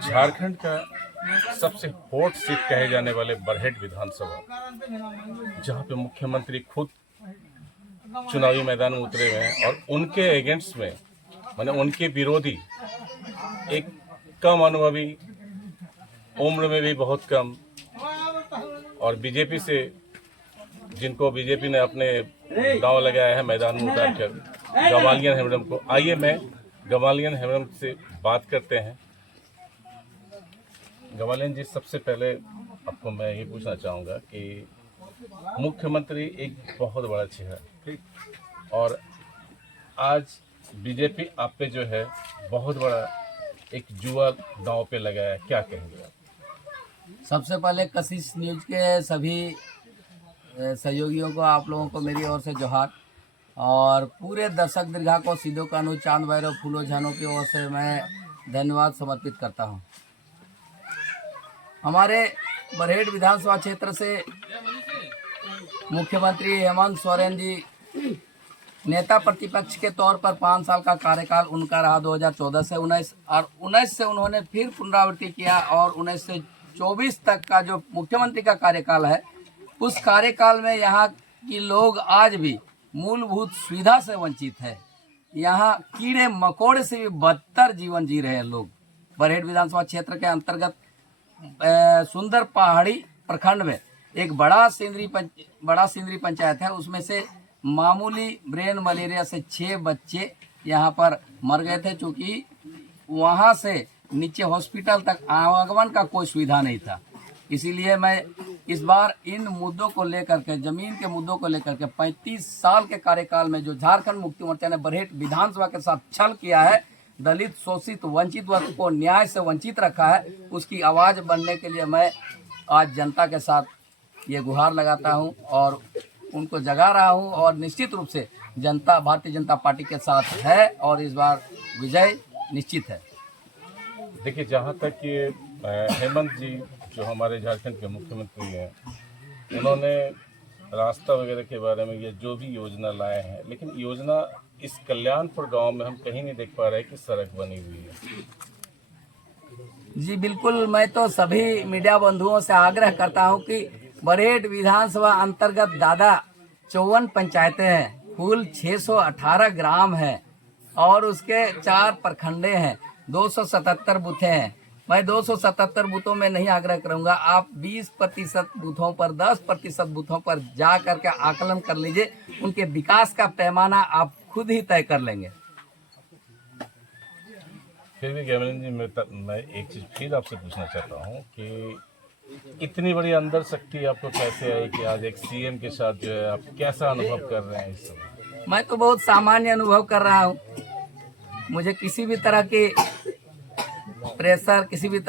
झारखंड का सबसे hot seat कहे जाने वाले बरहेट विधानसभा, जहां पे मुख्यमंत्री खुद चुनावी मैदान में उतरे हुए हैं और उनके अगेंस्ट में, माने उनके विरोधी, एक कम अनुभवी, उम्र में भी बहुत कम, और बीजेपी से जिनको बीजेपी ने अपने दांव लगाया है मैदान में उतारकर, गवालियन हेम्ब्रम को। आइए मैं गवालियन हेम्ब्रम से बात करते हैं। गवालियन जी, सबसे पहले आपको मैं ये पूछना चाहूँगा कि मुख्यमंत्री एक बहुत बड़ा चेहरा, और आज बीजेपी आप पे जो है बहुत बड़ा एक जुआ दांव पे लगाया है, क्या कहेंगे आप? सबसे पहले कशिश न्यूज के सभी सहयोगियों को, आप लोगों को मेरी ओर से जोहार, और पूरे दर्शक दीर्घा को, सिद्धो कानू, चांद भैरव, फूलो झानों की ओर से मैं धन्यवाद समर्पित करता हूं। हमारे बरहेट विधानसभा क्षेत्र से मुख्यमंत्री हेमंत सोरेन जी नेता प्रतिपक्ष के तौर पर 5 साल का कार्यकाल उनका रहा, 2014 से 19, और 19 से उन्होंने फिर पुनरावृत्ति किया, और 19 से 24 तक का जो मुख्यमंत्री का कार्यकाल है, उस कार्यकाल में यहाँ के लोग आज भी मूलभूत सुविधा से वंचित है। यहाँ कीड़े मकोड़े से भी बदतर जीवन जी रहे हैं लोग। बरहेट विधानसभा क्षेत्र के अंतर्गत सुंदर पहाड़ी प्रखंड में एक बड़ा सिंदरी पंचायत है। उसमें से मामूली ब्रेन मलेरिया से 6 बच्चे यहाँ पर मर गए थे, चूँकि वहाँ से नीचे हॉस्पिटल तक आवागमन का कोई सुविधा नहीं था। इसीलिए मैं इस बार इन मुद्दों को लेकर के, जमीन के मुद्दों को लेकर के, 35 साल के कार्यकाल में जो झारखंड मुक्ति मोर्चा ने बरहेट विधानसभा के साथ छल किया है, दलित, शोषित, वंचित वर्ग को न्याय से वंचित रखा है, उसकी आवाज़ बनने के लिए मैं आज जनता के साथ ये गुहार लगाता हूं और उनको जगा रहा हूं, और निश्चित रूप से जनता भारतीय जनता पार्टी के साथ है और इस बार विजय निश्चित है। देखिए, जहाँ तक ये हेमंत जी जो हमारे झारखंड के मुख्यमंत्री हैं, उन्होंने रास्ता वगैरह के बारे में ये जो भी योजना लाए हैं, लेकिन योजना इस कल्याणपुर गांव में हम कहीं नहीं देख पा रहे कि सड़क बनी हुई है। जी बिल्कुल, मैं तो सभी मीडिया बंधुओं से आग्रह करता हूं कि बरहेट विधानसभा अंतर्गत दादा 54 पंचायतें हैं, कुल 618 ग्राम हैं, और उसके 4 प्रखंडे हैं, 277 बूथें हैं। मैं 277 बूथों में नहीं आग्रह करूंगा, आप 20% बूथों पर, 10% बूथों पर जा करके आकलन कर लीजिए, उनके विकास का पैमाना आप खुद ही तय कर लेंगे। फिर भी गवालियन जी, मैं एक चीज़ फिर आपसे पूछना चाहता हूँ कि इतनी बड़ी अंदर शक्ति आपको कैसे आई कि आज एक सीएम के साथ जो है आप कैसा अनुभव कर रहे हैं इस समय? मैं तो बहुत सामान्य अनुभव कर रहा हूँ। मुझे किसी भी तरह की प्रेशर, किसी भी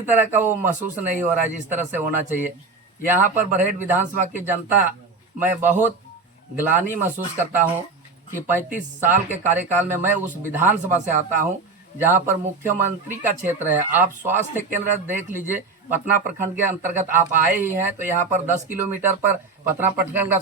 तरह का वो महसूस नहीं हो रहा है जिस तरह से होना चाहिए। यहाँ पर बरहेट विधानसभा की जनता, मैं बहुत ग्लानि महसूस करता हूँ कि 35 साल के कार्यकाल में मैं उस विधानसभा से आता हूँ जहाँ पर मुख्यमंत्री का क्षेत्र है। आप स्वास्थ्य केंद्र देख लीजिए, पतना प्रखंड के अंतर्गत आप आए ही हैं, तो यहाँ पर 10 किलोमीटर पर पतना प्रखंड का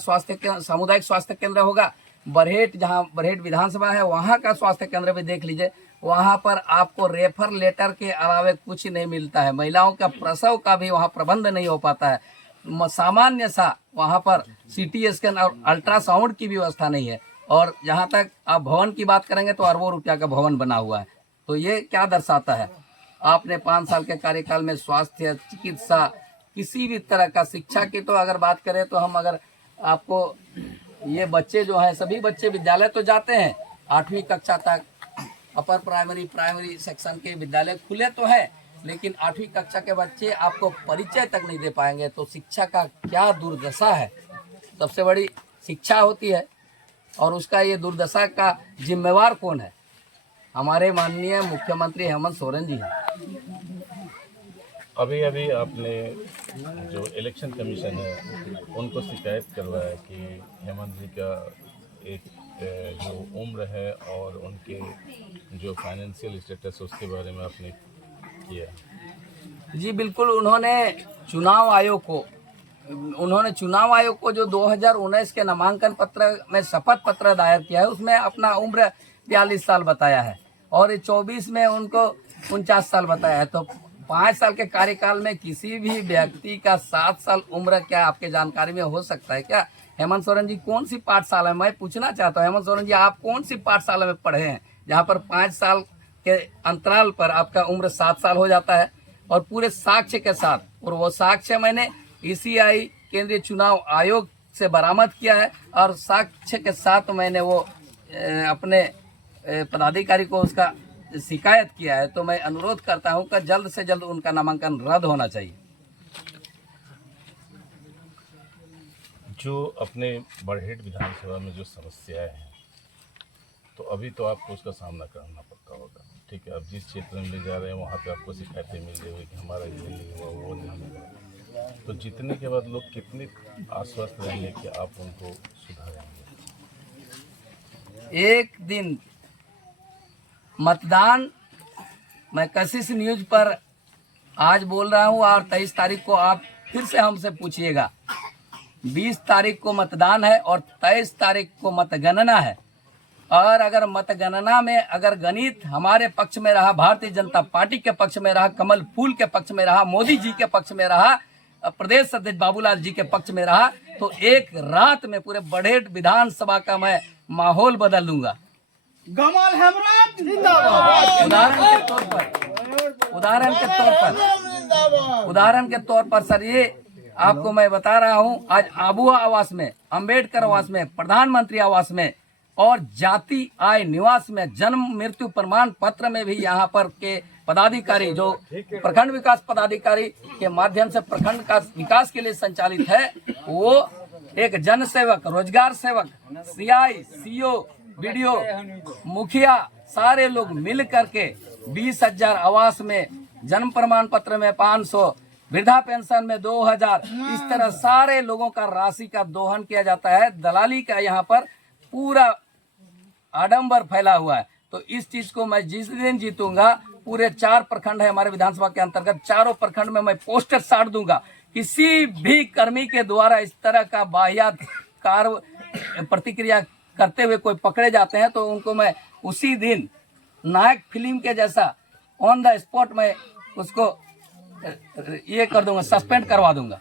सामुदायिक स्वास्थ्य केंद्र होगा। बरहेट, जहाँ बरहेट विधानसभा है, वहाँ का स्वास्थ्य केंद्र भी देख लीजिए, वहाँ पर आपको रेफर लेटर के अलावा कुछ नहीं मिलता है। महिलाओं का प्रसव का भी वहाँ प्रबंध नहीं हो पाता है। सामान्य सा वहाँ पर CT स्कैन और अल्ट्रासाउंड की व्यवस्था नहीं है, और जहाँ तक आप भवन की बात करेंगे तो अरबों रुपया का भवन बना हुआ है। तो ये क्या दर्शाता है? आपने 5 साल के कार्यकाल में स्वास्थ्य, चिकित्सा, किसी भी तरह का, शिक्षा की तो अगर बात करें तो हम, अगर आपको ये बच्चे जो हैं, सभी बच्चे विद्यालय तो जाते हैं 8वीं कक्षा तक, अपर प्राइमरी सेक्शन के विद्यालय खुले तो है, लेकिन 8वीं कक्षा के बच्चे आपको परिचय तक नहीं दे पाएंगे। तो शिक्षा का क्या दुर्दशा है। सबसे बड़ी शिक्षा होती है, और उसका ये दुर्दशा का जिम्मेवार कौन है? हमारे माननीय मुख्यमंत्री हेमंत सोरेन जी हैं। अभी आपने जो इलेक्शन कमीशन है उनको शिकायत करवाया कि हेमंत जी का एक जो उम्र है और उनके जो फाइनेंशियल स्टेटस उसके बारे में आपने किया। जी बिल्कुल, उन्होंने चुनाव आयोग को जो 2019 के नामांकन पत्र में शपथ पत्र दायर किया है, उसमें अपना उम्र 42 साल बताया है और ये 24 में उनको 49 साल बताया है। तो 5 साल के कार्यकाल में किसी भी व्यक्ति का 7 साल उम्र क्या आपके जानकारी में हो सकता है क्या? हेमंत सोरेन जी कौन सी पाठशाला में, मैं पूछना चाहता हूँ हेमंत सोरेन जी आप कौन सी पाठशाला में पढ़े हैं जहाँ पर 5 साल के अंतराल पर आपका उम्र 7 साल हो जाता है और पूरे साक्ष्य के साथ, और वो साक्ष्य मैंने ECI केंद्रीय चुनाव आयोग से बरामद किया है और साक्ष्य के साथ मैंने वो अपने पदाधिकारी को उसका शिकायत किया है। तो मैं अनुरोध करता हूं कि जल्द से जल्द उनका नामांकन रद्द होना चाहिए। जो अपने बरहेट विधानसभा में जो समस्याएं हैं, तो अभी तो आपको उसका सामना करना पड़ता होगा, ठीक है। अब जिस क्षेत्र में ले जा रहे हैं वहाँ पे आपको शिकायतें मिल रही हुई कि हमारा ये नहीं हुआ, वो नहीं हुआ, तो जीतने के बाद लोग कितने आश्वस्त रहेंगे कि आप उनको सुधारेंगे? एक दिन मतदान, मैं कशिश न्यूज पर आज बोल रहा हूं और 23 तारीख को आप फिर से हमसे पूछिएगा। 20 तारीख को मतदान है और 23 तारीख को मतगणना है। और अगर मतगणना में अगर गणित हमारे पक्ष में रहा, भारतीय जनता पार्टी के पक्ष में रहा, कमल फूल के पक्ष में रहा, मोदी जी के पक्ष में रहा, प्रदेश अध्यक्ष बाबूलाल जी के पक्ष में रहा, तो एक रात में पूरे बरहेट विधानसभा का मैं माहौल बदल दूंगा। गमाल हेमराज जिंदाबाद। उदाहरण के तौर पर सर ये आपको मैं बता रहा हूं, आज आबुआ आवास में, अंबेडकर आवास में, प्रधानमंत्री आवास में और जाति आय निवास में जन्म मृत्यु प्रमाण पत्र में भी यहाँ पर के पदाधिकारी जो प्रखंड विकास पदाधिकारी के माध्यम से प्रखंड का विकास के लिए संचालित है, वो एक जन सेवक, रोजगार सेवक, CI, CO, BDO, मुखिया सारे लोग मिल करके 20,000 आवास में, जन्म प्रमाण पत्र में 500, वृद्धा पेंशन में 2,000, इस तरह सारे लोगों का राशि का दोहन किया जाता है। दलाली का यहाँ पर पूरा आडंबर फैला हुआ है। तो इस चीज को मैं जिस दिन जीतूंगा, पूरे 4 प्रखंड है हमारे विधानसभा के अंतर्गत, चारों प्रखंड में मैं पोस्टर साट दूंगा। किसी भी कर्मी के द्वारा इस तरह का बाह्यात कार्य प्रतिक्रिया करते हुए कोई पकड़े जाते हैं तो उनको मैं उसी दिन नायक फिल्म के जैसा ऑन द स्पॉट में उसको ये कर दूंगा, सस्पेंड करवा दूंगा।